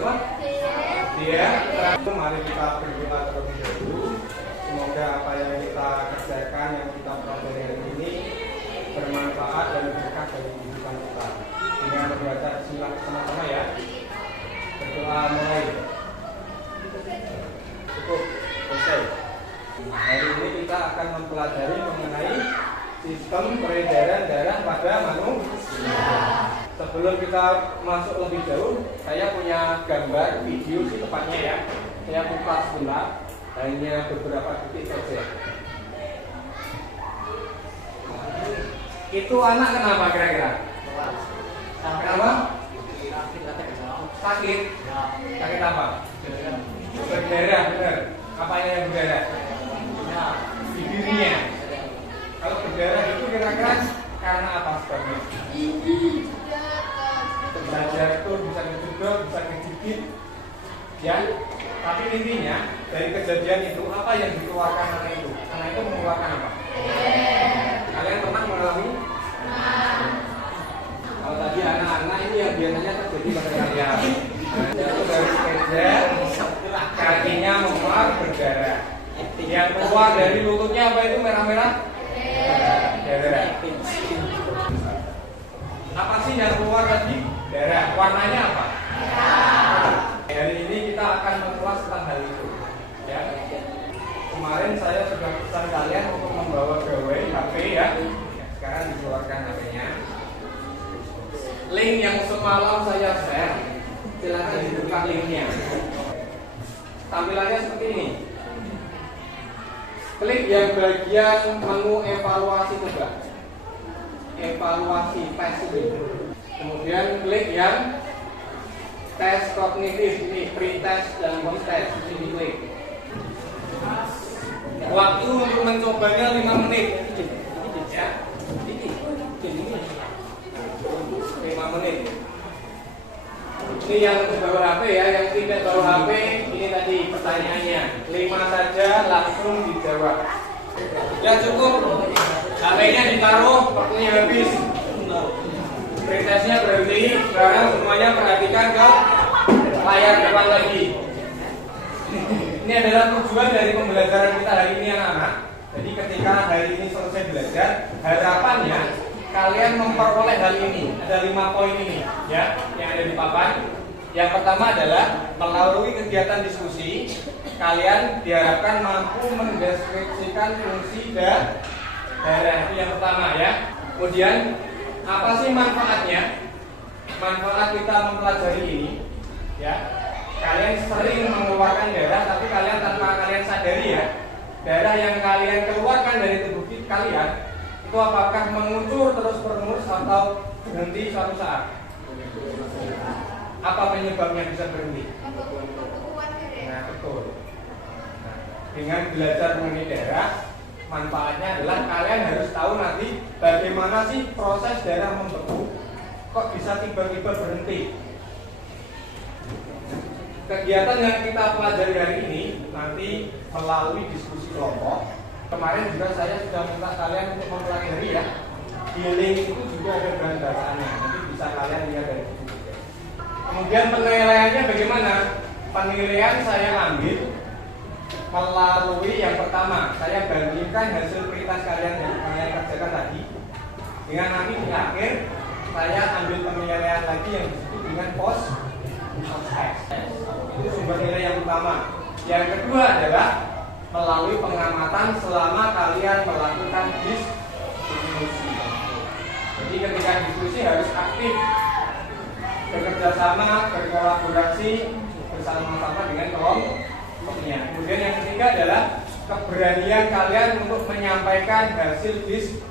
siapa? Dia. Mari kita berdoa terlebih dahulu. Semoga apa yang kita kerjakan, yang kita pelajari hari ini bermanfaat dan berkah bagi kehidupan kita. Dengan membaca bismillah sama-sama ya. Berdoa mulai. Cukup selesai. Hari ini kita akan mempelajari mengenai sistem peredaran darah pada manusia. Sebelum kita masuk lebih jauh, saya punya gambar video sih tepatnya ya. Saya buka sebentar, hanya beberapa detik saja. Itu anak kenapa kira-kira? Kenapa? Sakit? Sakit apa? Berdarah, benar. Apanya yang berdarah? Di dirinya. Kalau berdarah itu kira-kira karena apa sebabnya? Bisa jatuh, bisa kejedot, bisa kegigit, ya. Tapi intinya dari kejadian itu apa yang dikeluarkan anak itu? Anak itu mengeluarkan apa? Kalian pernah mengalami? Kalau tadi anak-anak ini yang biasanya terjadi pada kalian, jatuh dari sepeda, kakinya menguap berdarah. Yang keluar dari lututnya apa itu merah-merah? Darah. Apa sih yang keluar tadi? Darah. Warnanya apa? Hari ini kita akan mengulas tentang hal itu. Ya. Kemarin saya sudah pesan kalian untuk membawa gawai HP ya. Sekarang dikeluarkan HP-nya. Link yang semalam saya share, silakan dibuka linknya. Tampilannya seperti ini. Klik yang bagian menu evaluasi coba. Evaluasi tes ini. Kemudian klik yang tes kognitif ini, pre-test dan post-test ini klik. Waktu untuk mencobanya 5 menit. Ya. 5 menit. Ini yang bawa HP ya, yang tidak bawa HP ini tadi pertanyaannya 5 saja langsung dijawab. Ya cukup. HP-nya ditaruh, waktunya habis. Pretestnya berhenti. Sekarang semuanya perhatikan ke layar depan lagi. Ini adalah tujuan dari pembelajaran kita hari ini anak-anak. Jadi ketika hari ini selesai belajar, harapannya kalian memperoleh hal ini. Ada 5 poin ini ya yang ada di papan. Yang pertama adalah melalui kegiatan diskusi, kalian diharapkan mampu mendeskripsikan fungsi darah. Itu yang pertama ya. Kemudian apa sih manfaatnya? Manfaat kita mempelajari ini ya. Kalian sering mengeluarkan darah tapi kalian tanpa kalian sadari ya. Darah yang kalian keluarkan dari tubuh kalian itu apakah mengucur terus menerus atau berhenti suatu saat? Apa penyebabnya bisa berhenti? Nah, betul. Nah, dengan belajar mengenai darah, manfaatnya adalah kalian harus tahu nanti bagaimana sih proses darah membeku. Kok bisa tiba-tiba berhenti? Kegiatan yang kita pelajari hari ini nanti melalui diskusi kelompok. Kemarin juga saya sudah minta kalian untuk mempelajari ya. Di link itu juga ada bahan bacaannya. Nanti bisa kalian lihat dari situ. Kemudian penilaiannya bagaimana? Penilaian saya ambil melalui yang pertama, saya bandingkan hasil pretest kalian yang kalian kerjakan tadi dengan nanti di akhir saya ambil penilaian lagi yang disebut dengan post test. Itu sumber nilai yang utama. Yang kedua adalah melalui pengamatan selama kalian melakukan diskusi. Jadi ketika diskusi harus aktif, bekerja sama, berkolaborasi bersama-sama dengan kelompoknya. Kemudian yang ketiga adalah keberanian kalian untuk menyampaikan hasil diskusi.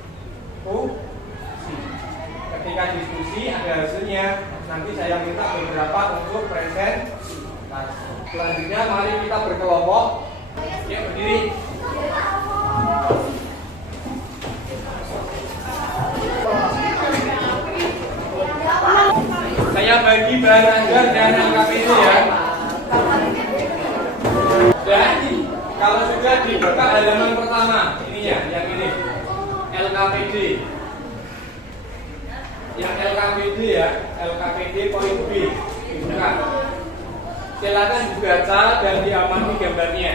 Ketika diskusi ada hasilnya, nanti saya minta beberapa untuk presentasi. Selanjutnya mari kita berkelompok. Ya, berdiri. Saya bagi bahan ajar dan LKPD ya. Jadi kalau sudah dibuka halaman pertama, ininya yang ini LKPD. Yang LKPD ya, LKPD poin B dibuka. Silakan dibaca dan diamati gambarnya.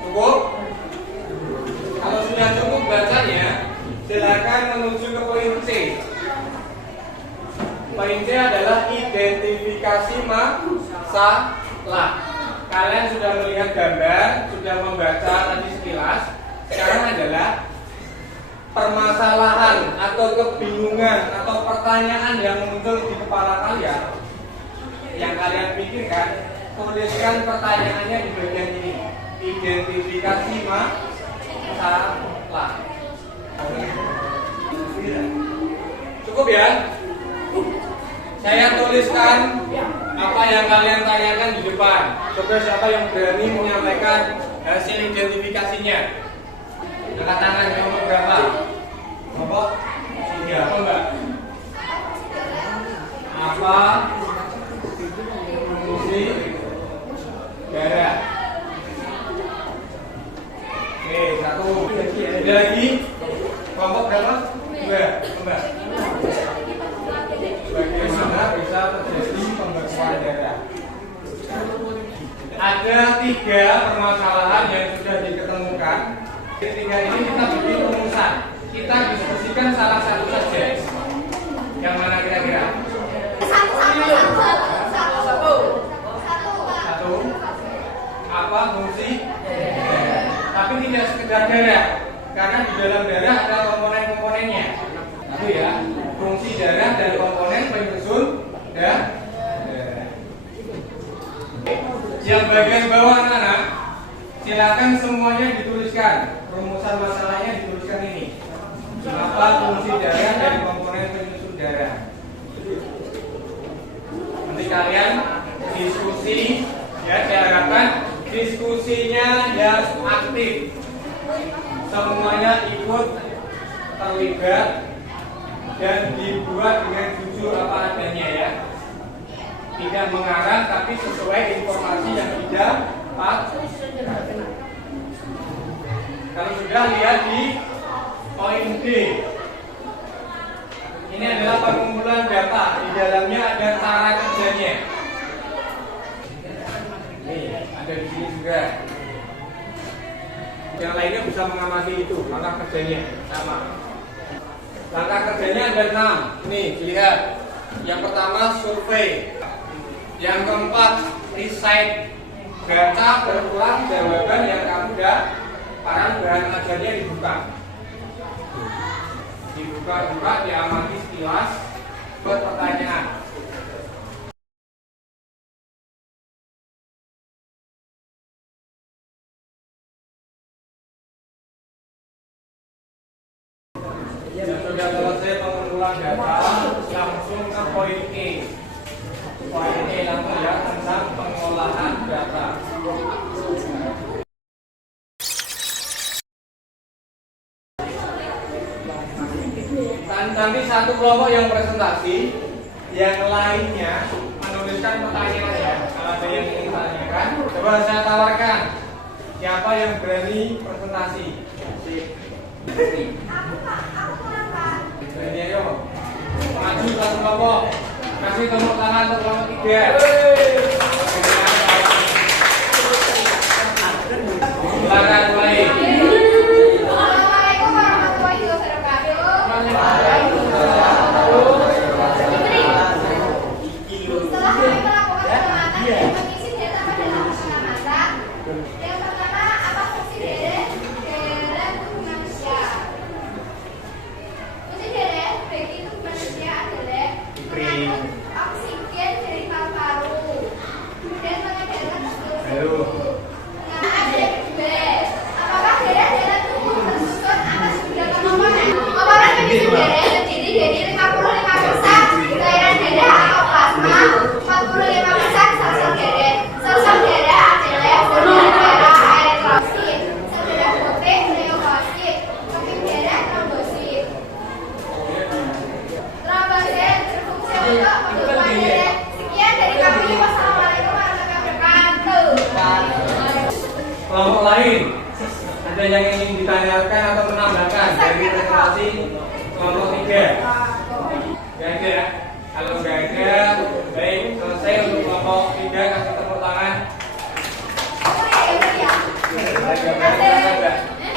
Cukup? Kalau sudah cukup bacanya, silakan menuju ke poin C. Poin C adalah identifikasi masalah. Kalian sudah melihat gambar, sudah membaca tadi sekilas. Sekarang adalah permasalahan atau kebingungan atau pertanyaan yang muncul di kepala kalian, yang kalian pikirkan, tuliskan pertanyaannya di bagian ini. Identifikasi masalah. Cukup ya? Saya tuliskan apa yang kalian tanyakan di depan. Coba siapa yang berani menyampaikan hasil identifikasinya? Angkat tangan, nomor berapa? Nomor 3, apa enggak? Apa fungsi darah? Oke, 1. Ada lagi? Kelompok berapa? 2, enggak? Bagaimana bisa terjadi pembekuan darah? Ada 3 permasalahan yang sudah diketemukan. Ketiga ini kita bikin rumusan. Kita diskusikan salah satu saja. Yang mana kira-kira? Satu. Apa fungsi darah? Tapi tidak sekedar darah, karena di dalam darah ada komponen-komponennya. Itu ya, fungsi darah dan komponen penyusun darah. Yang bagian bawah anak-anak, silakan semuanya dituliskan. Rumusan masalahnya dituliskan ini. Apa fungsi darah dan komponen penyusun darah? Nanti kalian diskusi, ya, saya harapkan diskusinya yang aktif. Semuanya ikut terlibat dan dibuat dengan jujur apa adanya ya. Tidak mengarang tapi sesuai informasi yang didapat. Kalau sudah lihat di poin D. Ini adalah pengumpulan data. Di dalamnya ada cara kerjanya. Nih, ada di sini juga. Yang lainnya bisa mengamati itu. Langkah kerjanya sama. Langkah kerjanya ada 6. Nih, dilihat. Yang pertama survei. Yang keempat recite. Baca berulang jawaban yang kamu dapat. Bahan ajarnya dibuka. Dibuka, diamati sekilas. Buat pertanyaan. Sudah selesai pengumpulan data, langsung ke poin E. Poin E langsung ya tentang pengolahan data. Nanti satu kelompok yang presentasi, yang lainnya menuliskan pertanyaan ya. Kalau ada yang ingin ditanyakan, coba saya tawarkan. Siapa yang berani presentasi? Berani ayo. Maju satu kelompok. Kasih tepuk tangan untuk kelompok 3. Silakan mulai. Kelompok lain, ada yang ingin ditanyakan atau menambahkan dari presentasi kelompok 3? Gak ada. Kalau gak ada, baik, selesai untuk kelompok 3.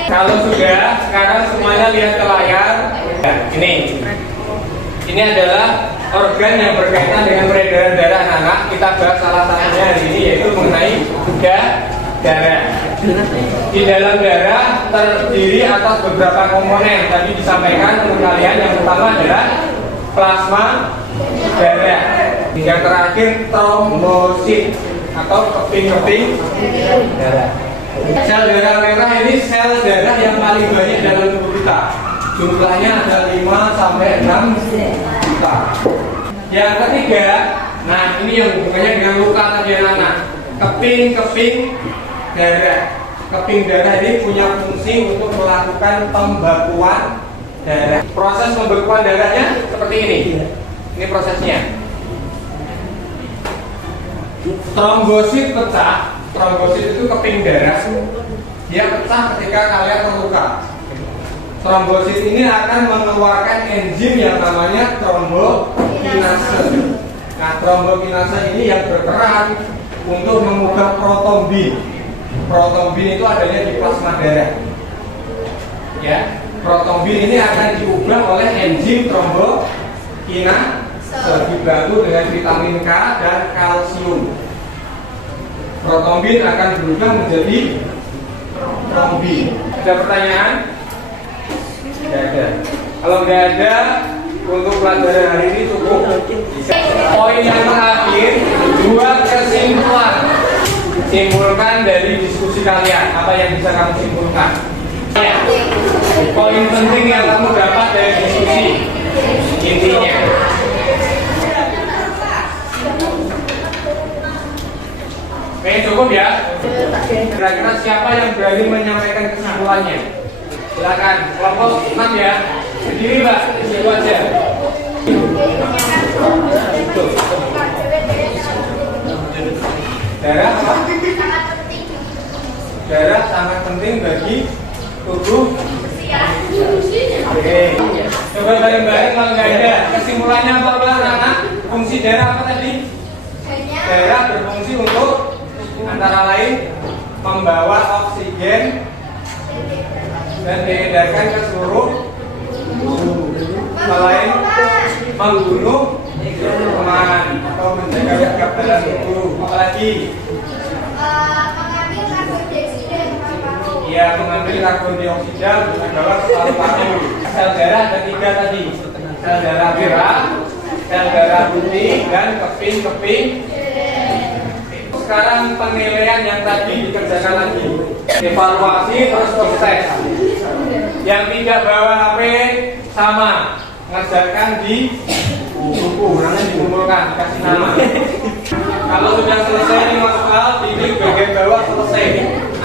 Kalau sudah, sekarang semuanya lihat ke layar. Ya, ini adalah organ yang berkaitan dengan peredaran darah anak. Kita bahas salah satunya hari ini, yaitu mengenai darah. Di dalam darah terdiri atas beberapa komponen. Tadi disampaikan untuk kalian, yang pertama adalah plasma darah. Yang terakhir trombosit atau keping-keping darah. Sel darah merah ini sel darah yang paling banyak dalam tubuh kita. Jumlahnya ada 5 sampai 6 juta. Yang ketiga, nah ini yang hubungannya dengan luka tadi anak. Keping-keping darah. Keping darah ini punya fungsi untuk melakukan pembekuan darah. Proses pembekuan darahnya seperti ini. Ini prosesnya. Trombosit pecah. Trombosit itu keping darah. Dia pecah ketika kalian terluka. Trombosit ini akan mengeluarkan enzim yang namanya trombokinase. Nah, trombokinase ini yang berperan untuk mengubah protombin. Protombin itu adanya di plasma darah. Ya, protombin ini akan diubah oleh enzim trombokinase dibantu dengan vitamin K dan kalsium. Protombin akan berubah menjadi trombin. Ada pertanyaan? Tidak ada. Kalau nggak ada, untuk pelajaran hari ini cukup. Poin yang terakhir, buat kesimpulan. Simpulkan dari diskusi kalian. Apa yang bisa kamu simpulkan? Ya. Poin penting yang kamu dapat dari diskusi. Intinya. Oke, cukup ya. Kira-kira siapa yang berani menyampaikan kesimpulannya? Silakan, kelompok 6 ya. Berdiri Mbak, situ aja. Darah apa? Darah sangat penting bagi tubuh. Oke. Coba bareng-bareng kalau nggak ada. Kesimpulannya apa anak? Fungsi darah apa tadi? Darah berfungsi untuk antara lain membawa oksigen dan diedarkan ke seluruh tubuh. Selain membunuh kuman atau menjaga kekebalan tubuh. Apalagi? Mengambil karbon dioksida. Iya, mengambil karbon dioksida dibawa ke paru-paru. Sel darah ada 3 tadi. Sel darah merah, sel darah putih, dan keping-keping. Sekarang penilaian yang tadi dikerjakan lagi, evaluasi terus proses. Yang tidak bawa HP sama, ngerjakan di buku, nanti dikumpulkan, kasih nama. Kalau sudah selesai ini Mas Al, di bagian bawah selesai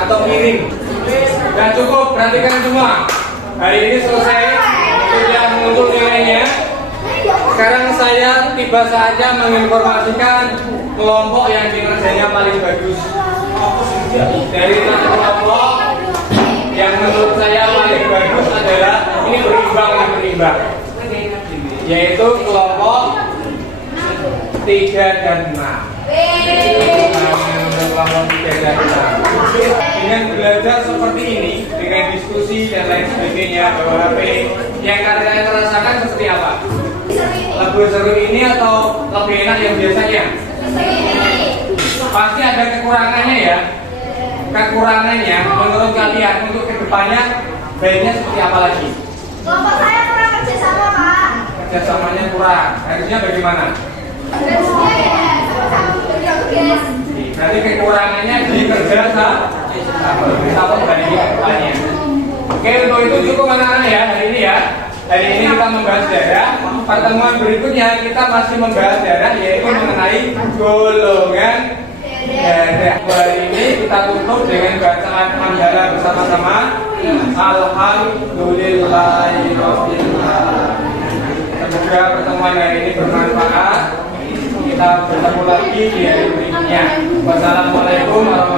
atau miring. Dan cukup, perhatikan semua. Hari ini selesai, sudah mengunduh nilainya. Sekarang saya tiba saja menginformasikan kelompok yang kinerjanya paling bagus. Dari 6 kelompok yang menurut saya paling bagus adalah ini berimbang, yaitu kelompok 3 dan 6. Kelompok 3 dan 6. Dengan belajar seperti ini, dengan diskusi dan lain sebagainya, bawa HP, yang kalian rasakan seperti apa? Lebih seru ini atau lebih enak yang biasanya? Pasti ada kekurangannya ya. Kekurangannya menurut kalian untuk kedepannya baiknya seperti apa lagi? Kelompok saya kurang kerjasama, Pak. Kerjasamanya kurang. Harusnya bagaimana? Harusnya ya sama-sama bertugas. Berarti kekurangannya di kerjasama. Kita berbanding kedepannya. Oke, untuk itu cukup anak-anak ya hari ini ya. Hari ini kita membahas darah. Pertemuan berikutnya kita masih membahas darah, yaitu mengenai golongan darah. Hari ini kita tutup dengan bacaan hamdalah bersama-sama. Alhamdulillahirobbil alamin. Semoga pertemuan hari ini bermanfaat. Kita bertemu lagi di hari berikutnya. Wassalamualaikum warahmatullahi wabarakatuh.